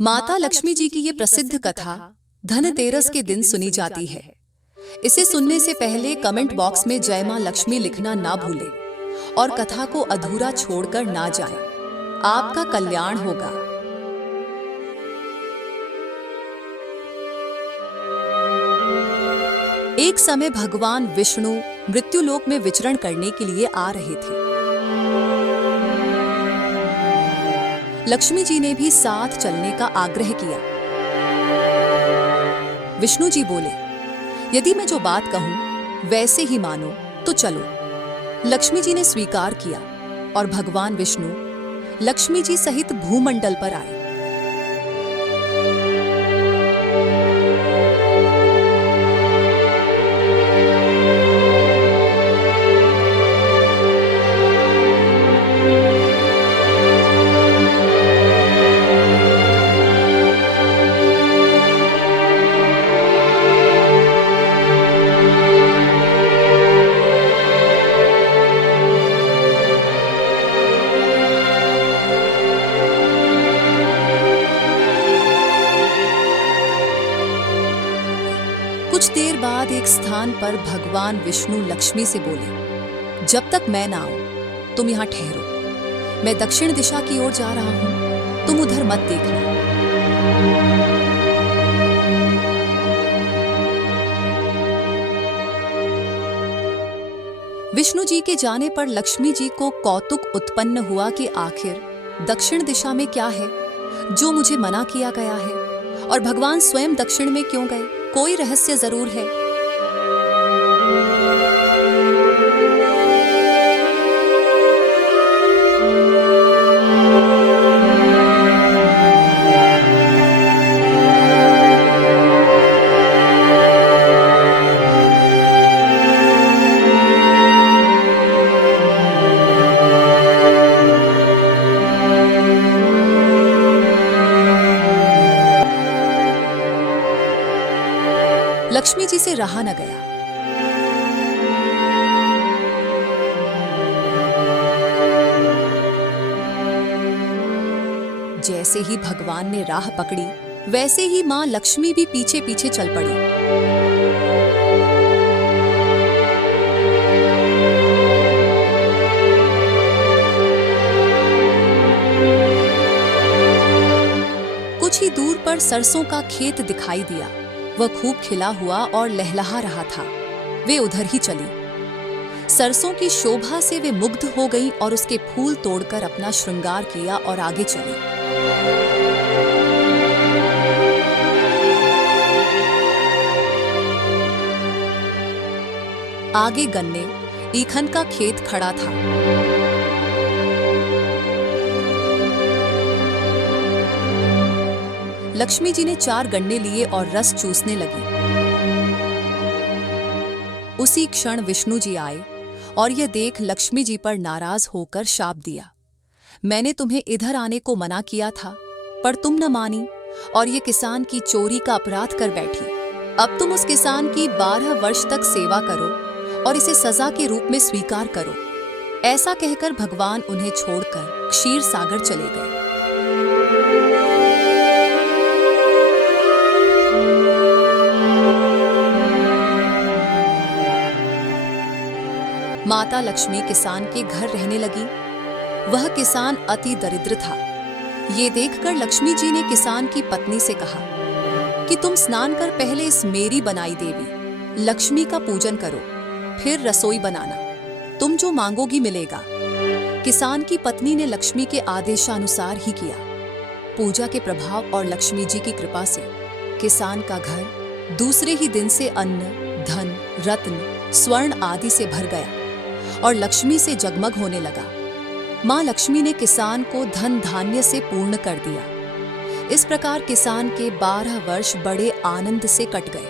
माता लक्ष्मी जी की ये प्रसिद्ध कथा धनतेरस के दिन सुनी जाती है। इसे सुनने से पहले कमेंट बॉक्स में जय मां लक्ष्मी लिखना ना भूलें और कथा को अधूरा छोड़कर ना जाएं। आपका कल्याण होगा। एक समय भगवान विष्णु मृत्युलोक में विचरण करने के लिए आ रहे थे। लक्ष्मी जी ने भी साथ चलने का आग्रह किया। विष्णु जी बोले, यदि मैं जो बात कहूं वैसे ही मानो तो चलो। लक्ष्मी जी ने स्वीकार किया और भगवान विष्णु लक्ष्मी जी सहित भूमंडल पर आए। कुछ देर बाद एक स्थान पर भगवान विष्णु लक्ष्मी से बोले, जब तक मैं ना आऊं तुम यहां ठहरो। मैं दक्षिण दिशा की ओर जा रहा हूं, तुम उधर मत देखना। विष्णु जी के जाने पर लक्ष्मी जी को कौतुक उत्पन्न हुआ कि आखिर दक्षिण दिशा में क्या है जो मुझे मना किया गया है, और भगवान स्वयं दक्षिण में क्यों गए? कोई रहस्य जरूर है। लक्ष्मी जी से रहा न गया। जैसे ही भगवान ने राह पकड़ी, वैसे ही मां लक्ष्मी भी पीछे पीछे चल पड़ी। कुछ ही दूर पर सरसों का खेत दिखाई दिया। वह खूब खिला हुआ और लहलहा रहा था। वे उधर ही चली। सरसों की शोभा से वे मुग्ध हो गईं और उसके फूल तोड़कर अपना श्रृंगार किया और आगे चली। आगे गन्ने, ईखन का खेत खड़ा था। लक्ष्मी जी ने 4 गन्ने लिए और रस चूसने लगी। उसी क्षण विष्णु जी आए और यह देख लक्ष्मी जी पर नाराज होकर शाप दिया, मैंने तुम्हें इधर आने को मना किया था, पर तुम न मानी और ये किसान की चोरी का अपराध कर बैठी। अब तुम उस किसान की 12 वर्ष तक सेवा करो और इसे सजा के रूप में स्वीकार करो। ऐसा कहकर भगवान उन्हें छोड़कर क्षीर सागर चले गए। माता लक्ष्मी किसान के घर रहने लगी। वह किसान अति दरिद्र था। ये देखकर लक्ष्मी जी ने किसान की पत्नी से कहा कि तुम स्नान कर पहले इस मेरी बनाई देवी लक्ष्मी का पूजन करो, फिर रसोई बनाना, तुम जो मांगोगी मिलेगा। किसान की पत्नी ने लक्ष्मी के आदेशानुसार ही किया। पूजा के प्रभाव और लक्ष्मी जी की कृपा से किसान का घर दूसरे ही दिन से अन्न, धन, रत्न, स्वर्ण आदि से भर गया और लक्ष्मी से जगमग होने लगा। मां लक्ष्मी ने किसान को धन धान्य से पूर्ण कर दिया। इस प्रकार किसान के 12 वर्ष बड़े आनंद से कट गए।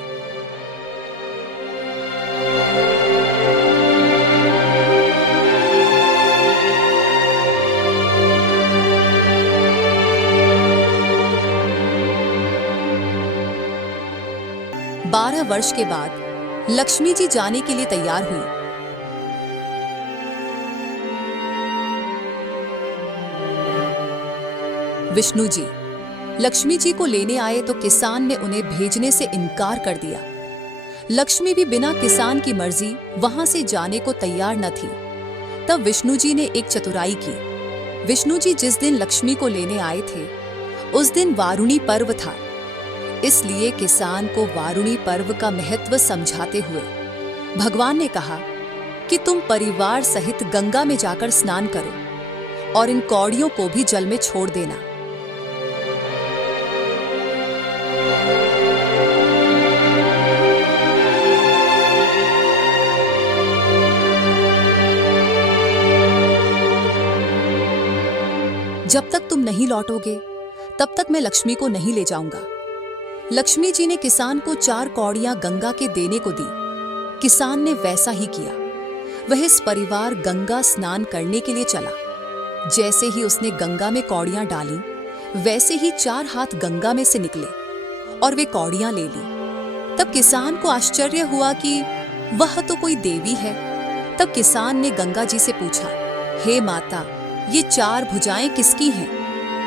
बारह वर्ष के बाद लक्ष्मी जी जाने के लिए तैयार हुई। विष्णु जी, लक्ष्मी जी को लेने आए तो किसान ने उन्हें भेजने से इनकार कर दिया। लक्ष्मी भी बिना किसान की मर्जी वहां से जाने को तैयार न थी। तब विष्णु जी ने एक चतुराई की। विष्णु जी जिस दिन लक्ष्मी को लेने आए थे उस दिन वारुणी पर्व था, इसलिए किसान को वारुणी पर्व का महत्व समझाते हुए भगवान ने कहा कि तुम परिवार सहित गंगा में जाकर स्नान करो और इन कौड़ियों को भी जल में छोड़ देना। जब तक तुम नहीं लौटोगे तब तक मैं लक्ष्मी को नहीं ले जाऊंगा। लक्ष्मी जी ने किसान को 4 कौड़ियां गंगा के देने को दी। किसान ने वैसा ही किया। वह इस परिवार गंगा स्नान करने के लिए चला। जैसे ही उसने गंगा में कौड़ियां डाली, वैसे ही 4 हाथ गंगा में से निकले और वे कौड़ियां ले ली। तब किसान को आश्चर्य हुआ कि वह तो कोई देवी है। तब किसान ने गंगा जी से पूछा, हे माता, ये 4 भुजाएं किसकी हैं?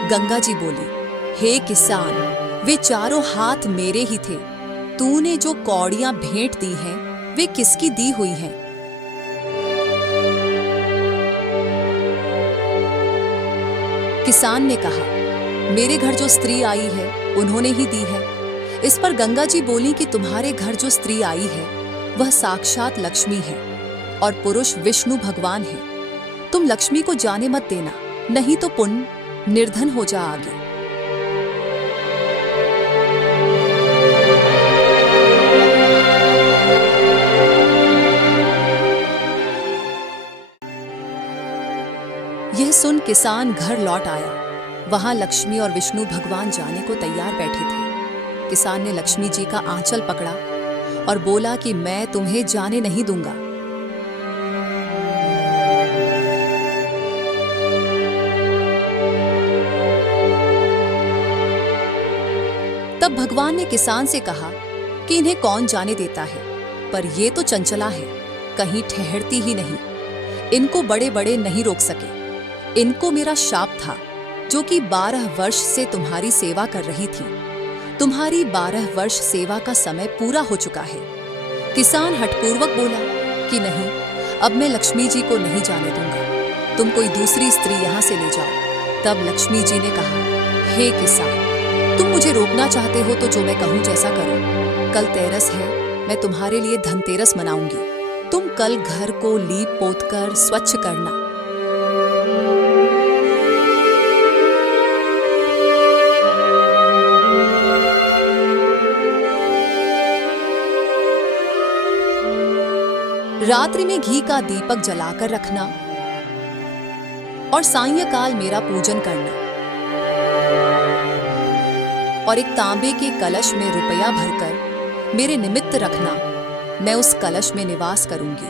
गंगा जी बोली, हे किसान, वे चारों हाथ मेरे ही थे। तूने जो कौड़ियां भेंट दी हैं, वे किसकी दी हुई हैं? किसान ने कहा, मेरे घर जो स्त्री आई है उन्होंने ही दी है। इस पर गंगा जी बोली कि तुम्हारे घर जो स्त्री आई है वह साक्षात लक्ष्मी है और पुरुष विष्णु भगवान है। तुम लक्ष्मी को जाने मत देना, नहीं तो पुण्य निर्धन हो जा आगे। यह सुन किसान घर लौट आया। वहां लक्ष्मी और विष्णु भगवान जाने को तैयार बैठे थे। किसान ने लक्ष्मी जी का आंचल पकड़ा और बोला कि मैं तुम्हें जाने नहीं दूंगा। तब भगवान ने किसान से कहा कि इन्हें कौन जाने देता है, पर ये तो चंचला है, कहीं ठहरती ही नहीं। इनको बड़े बड़े नहीं रोक सके। इनको मेरा शाप था, जो कि 12 वर्ष से तुम्हारी सेवा कर रही थी। तुम्हारी 12 वर्ष सेवा का समय पूरा हो चुका है। किसान हठपूर्वक बोला कि नहीं, अब मैं लक्ष्मी जी को नहीं जाने दूंगा। तुम कोई दूसरी स्त्री यहां से ले जाओ। तब लक्ष्मी जी ने कहा, हे किसान, तुम मुझे रोकना चाहते हो तो जो मैं कहूं जैसा करो। कल तेरस है, मैं तुम्हारे लिए धनतेरस मनाऊंगी। तुम कल घर को लीप पोत कर स्वच्छ करना। रात्रि में घी का दीपक जलाकर रखना और सायंकाल मेरा पूजन करना और एक तांबे के कलश में रुपया भरकर मेरे निमित्त रखना। मैं उस कलश में निवास करूंगी,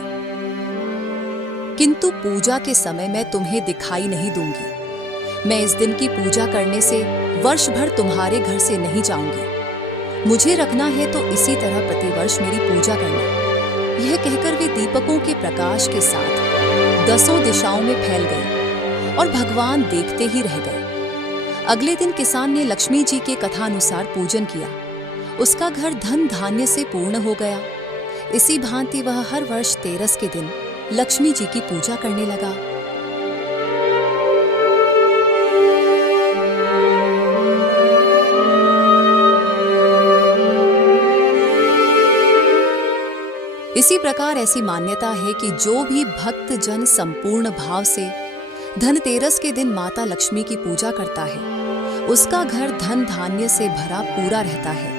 किंतु पूजा के समय मैं तुम्हें दिखाई नहीं दूंगी। मैं इस दिन की पूजा करने से वर्ष भर तुम्हारे घर से नहीं जाऊंगी। मुझे रखना है तो इसी तरह प्रतिवर्ष मेरी पूजा करना। यह कहकर वे दीपकों के प्रकाश के साथ 10 दिशाओं में फैल गए और भगवान देखते ही रह गए। अगले दिन किसान ने लक्ष्मी जी के कथानुसार पूजन किया। उसका घर धन धान्य से पूर्ण हो गया। इसी भांति वह हर वर्ष तेरस के दिन लक्ष्मी जी की पूजा करने लगा। इसी प्रकार ऐसी मान्यता है कि जो भी भक्त जन संपूर्ण भाव से धनतेरस के दिन माता लक्ष्मी की पूजा करता है, उसका घर धन धान्य से भरा पूरा रहता है।